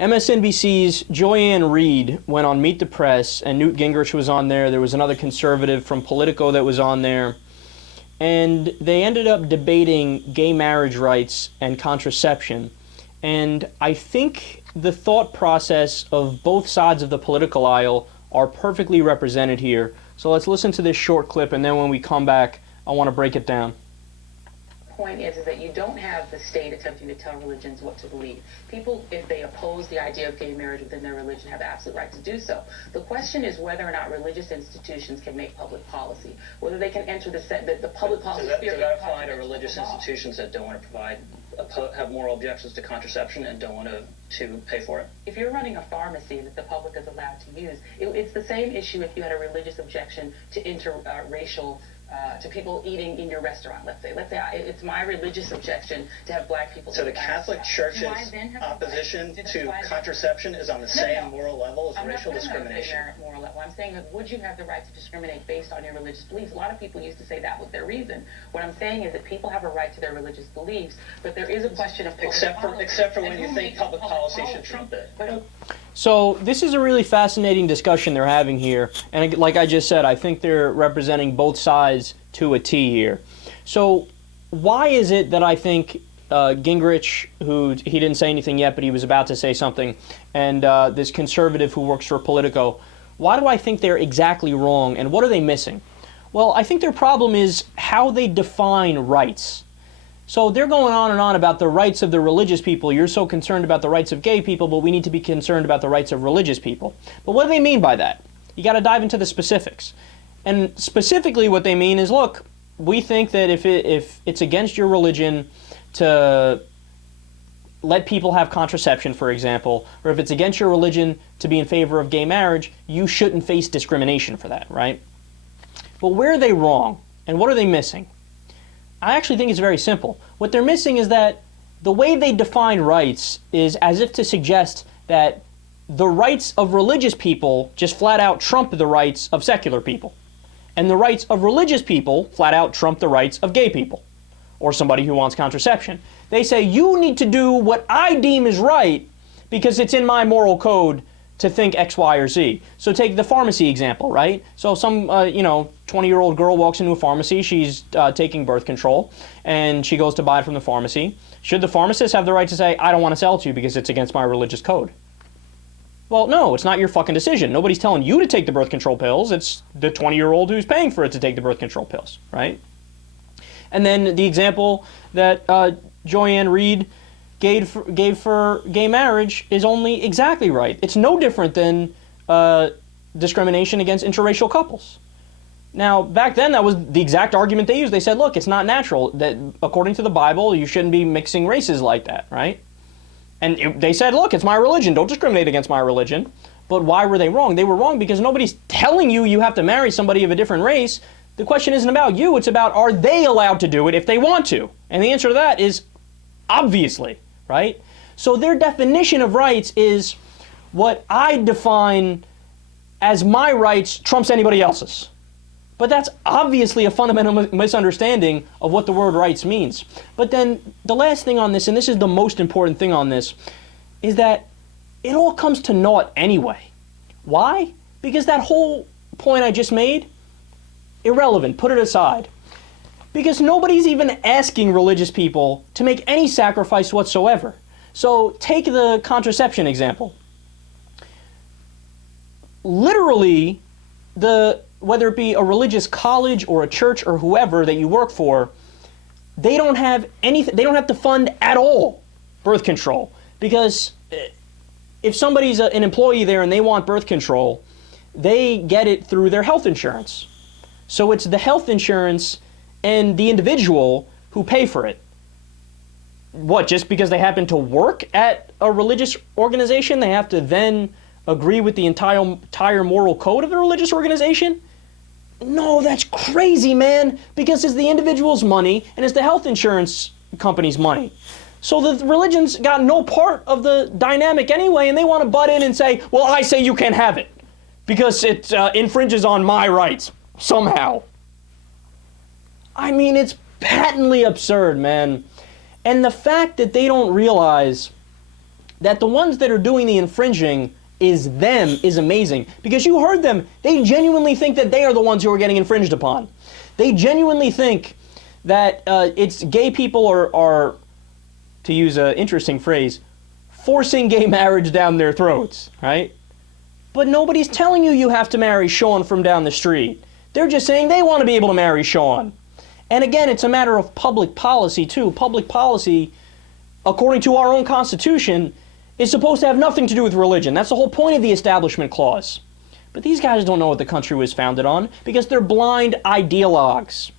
MSNBC's Joy-Ann Reid went on Meet the Press, and Newt Gingrich was on there. There was another conservative from Politico that was on there. And they ended up debating gay marriage rights and contraception. And I think the thought process of both sides of the political aisle are perfectly represented here. So let's listen to this short clip, and then when we come back, I want to break it down. Point is that you don't have the state attempting to tell religions what to believe. People, if they oppose the idea of gay marriage within their religion, have the absolute right to do so. The question is whether or not religious institutions can make public policy, whether they can enter the public policy. Does that apply to religious institutions that don't want to have moral objections to contraception and don't want to pay for it? If you're running a pharmacy that the public is allowed to use, it's the same issue if you had a religious objection to interracial to people eating in your restaurant, let's say. It's my religious objection to have black people. So the Catholic Church's opposition to contraception is on the same moral level as racial discrimination? Moral level. I'm saying that would you have the right to discriminate based on your religious beliefs? A lot of people used to say that was their reason. What I'm saying is that people have a right to their religious beliefs, but there is a question of except for when you think public policy should trump it. So this is a really fascinating discussion they're having here, and like I just said, I think they're representing both sides to a T here. So why is it that I think Gingrich, who he didn't say anything yet, but he was about to say something, and this conservative who works for Politico, why do I think they're exactly wrong, and what are they missing? Well, I think their problem is how they define rights. So they're going on and on about the rights of the religious people. You're so concerned about the rights of gay people, but we need to be concerned about the rights of religious people. But what do they mean by that? You got to dive into the specifics. And specifically what they mean is, look, we think that if it's against your religion to let people have contraception, for example, or if it's against your religion to be in favor of gay marriage, you shouldn't face discrimination for that, right? But where are they wrong? And what are they missing? I actually think it's very simple. What they're missing is that the way they define rights is as if to suggest that the rights of religious people just flat out trump the rights of secular people. And the rights of religious people flat out trump the rights of gay people or somebody who wants contraception. They say, you need to do what I deem is right because it's in my moral code to think X, Y, or Z. So take the pharmacy example, right? So some, 20-year-old girl walks into a pharmacy, she's taking birth control, and she goes to buy it from the pharmacy. Should the pharmacist have the right to say, I don't want to sell it to you because it's against my religious code? Well, no, it's not your fucking decision. Nobody's telling you to take the birth control pills. It's the 20-year-old who's paying for it to take the birth control pills, right? And then the example that Joy-Ann Reid gave for gay marriage is only exactly right. It's no different than discrimination against interracial couples. Now, back then, that was the exact argument they used. They said, look, it's not natural. That according to the Bible, you shouldn't be mixing races like that, right? And they said, look, it's my religion. Don't discriminate against my religion. But why were they wrong? They were wrong because nobody's telling you you have to marry somebody of a different race. The question isn't about you. It's about, are they allowed to do it if they want to? And the answer to that is obviously, right? So their definition of rights is what I define as my rights trumps anybody else's. But that's obviously a fundamental misunderstanding of what the word rights means. But then the last thing on this, and this is the most important thing on this, is that it all comes to naught anyway. Why? Because that whole point I just made, irrelevant, put it aside. Because nobody's even asking religious people to make any sacrifice whatsoever. So take the contraception example. Literally, whether it be a religious college or a church or whoever that you work for, they don't have anything, they don't have to fund at all birth control. Because if somebody's an employee there and they want birth control, they get it through their health insurance. So it's the health insurance and the individual who pay for it. What, just because they happen to work at a religious organization, they have to then agree with the entire moral code of the religious organization? No, that's crazy, man, because it's the individual's money and it's the health insurance company's money. So the religion's got no part of the dynamic anyway, and they want to butt in and say, well, I say you can't have it because it infringes on my rights somehow. I mean, it's patently absurd, man. And the fact that they don't realize that the ones that are doing the infringing is them is amazing. Because you heard them. They genuinely think that they are the ones who are getting infringed upon. They genuinely think that it's gay people are, to use an interesting phrase, forcing gay marriage down their throats, right? But nobody's telling you you have to marry Sean from down the street. They're just saying they want to be able to marry Sean. And again, it's a matter of public policy, too. Public policy, according to our own Constitution, is supposed to have nothing to do with religion. That's the whole point of the Establishment Clause. But these guys don't know what the country was founded on because they're blind ideologues.